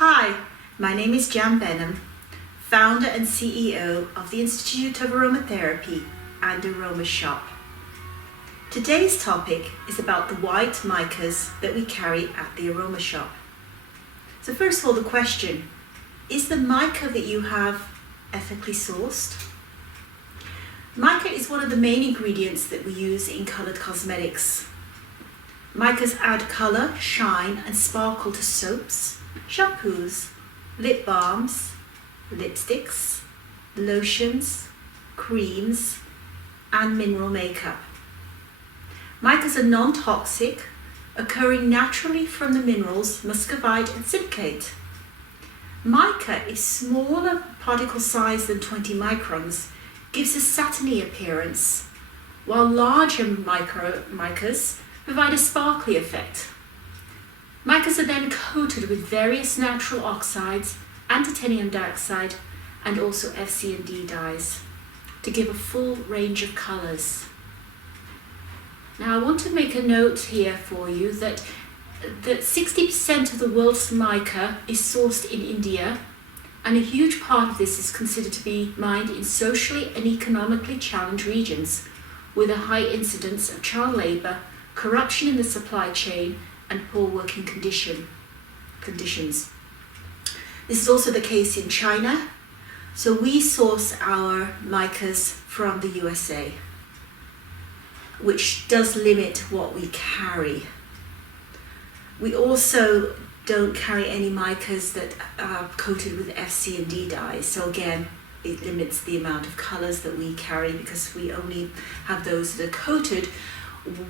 Hi, my name is Jan Benham, founder and CEO of the Institute of Aromatherapy and Aroma Shoppe. Today's topic is about the white micas that we carry at the Aroma Shoppe. So first of all, the question, is the mica that you have ethically sourced? Mica is one of the main ingredients that we use in coloured cosmetics. Micas add colour, shine and sparkle to soaps, shampoos, lip balms, lipsticks, lotions, creams and mineral makeup. Micas are non-toxic, occurring naturally from the minerals muscovite and silicate. Mica is smaller particle size than 20 microns, gives a satiny appearance, while larger micas provide a sparkly effect. Micas are then coated with various natural oxides and titanium dioxide and also FC and D dyes to give a full range of colours. Now I want to make a note here for you that 60% of the world's mica is sourced in India, and a huge part of this is considered to be mined in socially and economically challenged regions with a high incidence of child labour, corruption in the supply chain and poor working conditions. This is also the case in China, so we source our micas from the USA, which does limit what we carry. We also don't carry any micas that are coated with FC and D dyes, so again it limits the amount of colours that we carry because we only have those that are coated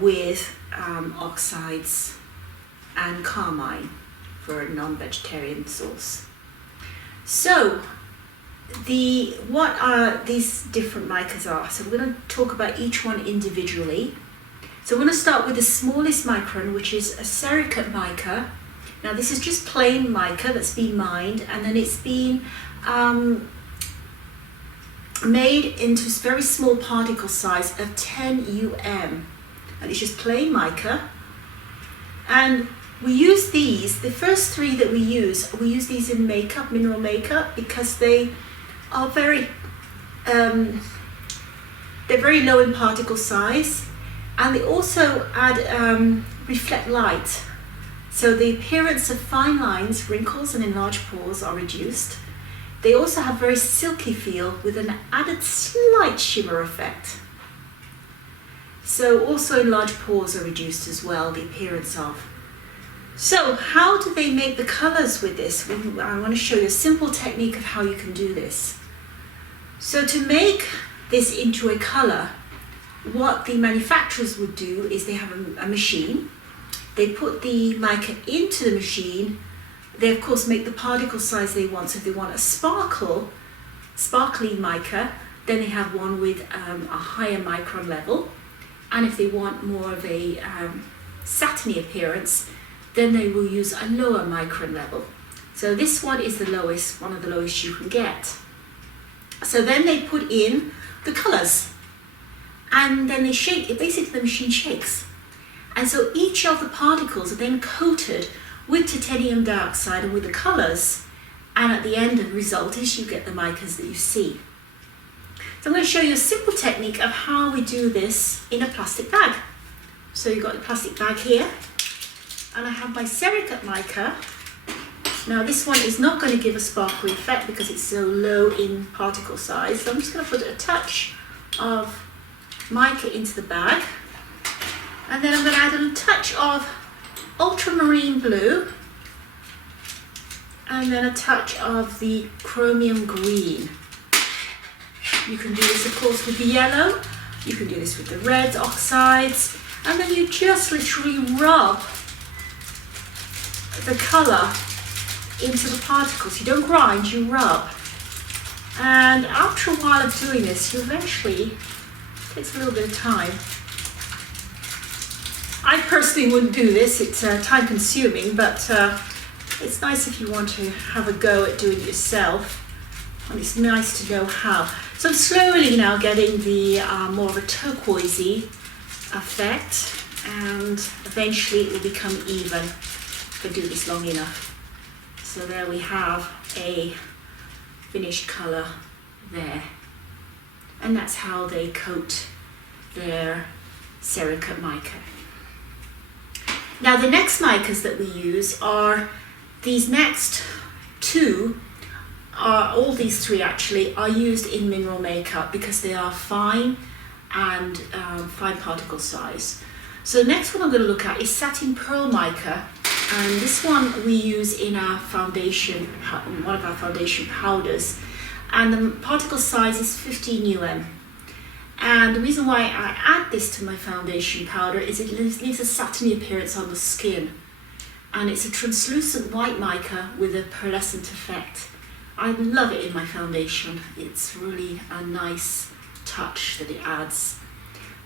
with oxides and carmine for a non-vegetarian source. So what are these different micas are? So we're going to talk about each one individually. So we're going to start with the smallest micron, which is a sericate mica. Now this is just plain mica that's been mined, and then it's been made into very small particle size of 10 UM. And it's just plain mica. And we use these, the first three that we use these in makeup, mineral makeup, because they are they're very low in particle size, and they also add reflect light. So the appearance of fine lines, wrinkles and enlarged pores are reduced. They also have very silky feel with an added slight shimmer effect. So also enlarged pores are reduced as well, the appearance of. So how do they make the colours with this? I want to show you a simple technique of how you can do this. So to make this into a colour, what the manufacturers would do is they have a machine. They put the mica into the machine. They of course make the particle size they want. So if they want a sparkly mica, then they have one with a higher micron level. And if they want more of a satiny appearance, then they will use a lower micron level. So this one is the lowest, one of the lowest you can get. So then they put in the colours, and then they shake it. Basically the machine shakes, and so each of the particles are then coated with titanium dioxide and with the colours, and at the end the result is you get the micas that you see. So I'm going to show you a simple technique of how we do this in a plastic bag. So you've got the plastic bag here, and I have my sericate mica. Now this one is not going to give a sparkly effect because it's so low in particle size. So I'm just going to put a touch of mica into the bag, and then I'm going to add a touch of ultramarine blue, and then a touch of the chromium green. You can do this of course with the yellow, you can do this with the red oxides, and then you just literally rub the colour into the particles. You don't grind, you rub. And after a while of doing this, you eventually, it takes a little bit of time. I personally wouldn't do this, it's time consuming, but it's nice if you want to have a go at doing it yourself. And it's nice to know how. So I'm slowly now getting the more of a turquoisey effect, and eventually it will become even if I do this long enough. So there we have a finished colour there. And that's how they coat their Cerakote mica. Now the next micas that we use are these next two, all these three actually, are used in mineral makeup because they are fine and fine particle size. So the next one I'm going to look at is satin pearl mica, and this one we use in our foundation, one of our foundation powders, and the particle size is 15 And the reason why I add this to my foundation powder is it leaves a satiny appearance on the skin. And it's a translucent white mica with a pearlescent effect. I love it in my foundation. It's really a nice touch that it adds.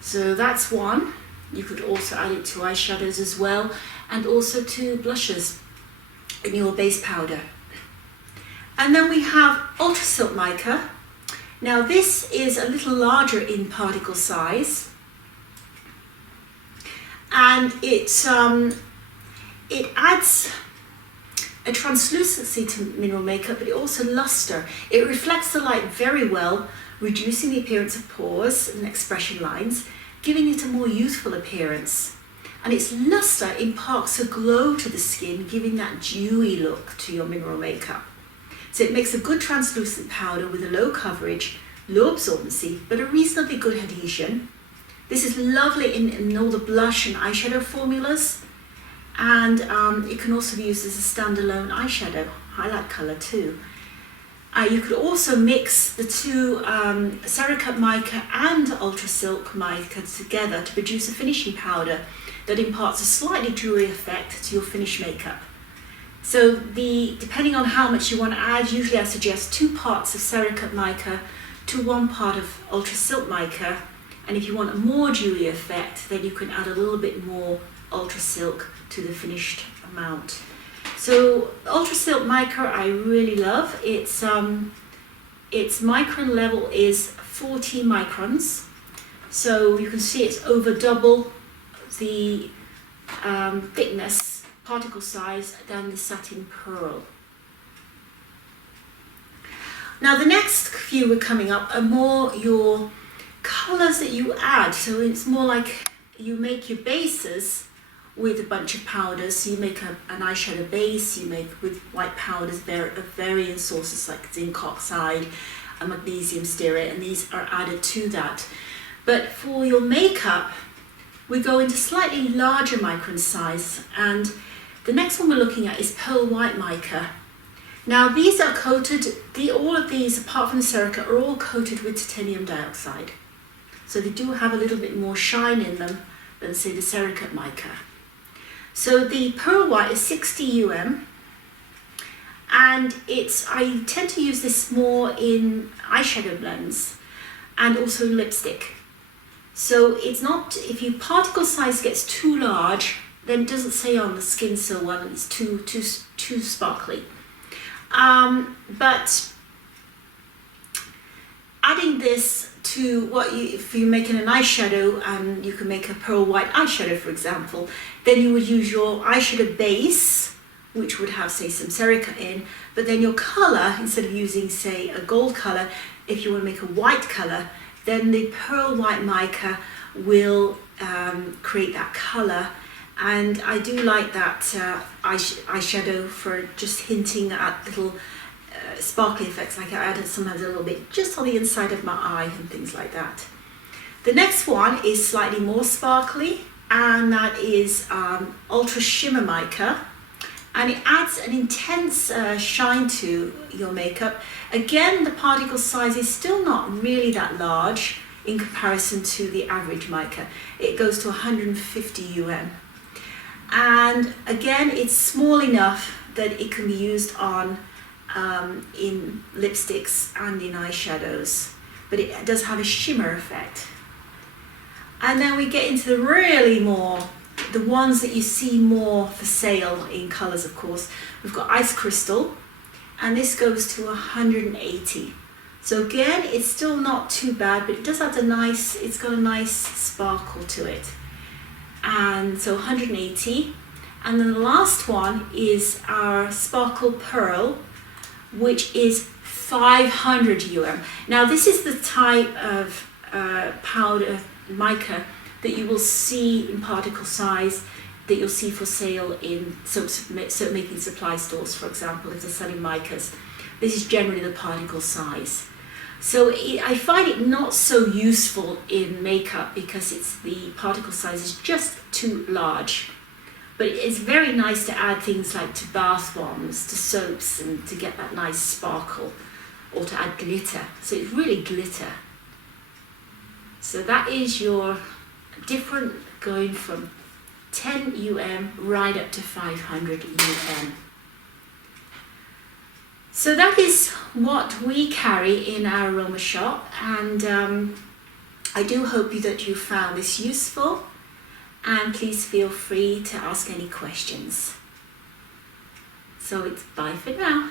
So that's one. You could also add it to eyeshadows as well, and also to blushes in your base powder. And then we have Ultra Silk mica. Now this is a little larger in particle size, and it adds a translucency to mineral makeup, but it also luster. It reflects the light very well, reducing the appearance of pores and expression lines, giving it a more youthful appearance. And its luster imparts a glow to the skin, giving that dewy look to your mineral makeup. So it makes a good translucent powder with a low coverage, low absorbency, but a reasonably good adhesion. This is lovely in all the blush and eyeshadow formulas, and it can also be used as a standalone eyeshadow highlight colour too. You could also mix the two Cerakote mica and Ultra Silk mica together to produce a finishing powder that imparts a slightly dewy effect to your finished makeup. So depending on how much you want to add, usually I suggest 2 parts of Cerakote mica to 1 part of Ultra Silk mica, and if you want a more dewy effect, then you can add a little bit more Ultra Silk to the finished amount. So Ultra Silk mica I really love. Its micron level is 40 microns, so you can see it's over double the thickness, particle size, than the satin pearl. Now the next few we're coming up are more your colours that you add. So it's more like you make your bases with a bunch of powders. So you make an eyeshadow base, you make with white powders of varying sources like zinc oxide and magnesium stearate, and these are added to that. But for your makeup, we go into slightly larger micron size, and the next one we're looking at is pearl white mica. Now these are coated, all of these apart from the Cerakote are all coated with titanium dioxide. So they do have a little bit more shine in them than say the Cerakote mica. So the pearl white is 60 and I tend to use this more in eyeshadow blends and also in lipstick. So it's not, if your particle size gets too large, then it doesn't stay on the skin so well, and it's too sparkly. But adding this to if you're making an eyeshadow and you can make a pearl white eyeshadow, for example, then you would use your eyeshadow base, which would have, say, some Cerakote in, but then your colour, instead of using, say, a gold colour, if you want to make a white colour, then the pearl white mica will create that colour. And I do like that eyeshadow for just hinting at little sparkly effects, like I added sometimes a little bit just on the inside of my eye and things like that. The next one is slightly more sparkly, and that is Ultra Shimmer mica, and it adds an intense shine to your makeup. Again, the particle size is still not really that large in comparison to the average mica. It goes to 150 and again, it's small enough that it can be used on in lipsticks and in eyeshadows, but it does have a shimmer effect. And then we get into the ones that you see more for sale in colours, of course. We've got Ice Crystal, and this goes to 180. So again, it's still not too bad, but it does have it's got a nice sparkle to it. And so 180. And then the last one is our Sparkle Pearl, which is 500 Now this is the type of powder mica that you will see in particle size, that you'll see for sale in soap making supply stores, for example, if they're selling micas. This is generally the particle size. So I find it not so useful in makeup because the particle size is just too large. But it's very nice to add things like to bath bombs, to soaps, and to get that nice sparkle, or to add glitter. So it's really glitter. So that is your different, going from 10 right up to 500 So that is what we carry in our Aroma shop, and I do hope that you found this useful, and please feel free to ask any questions. So it's bye for now.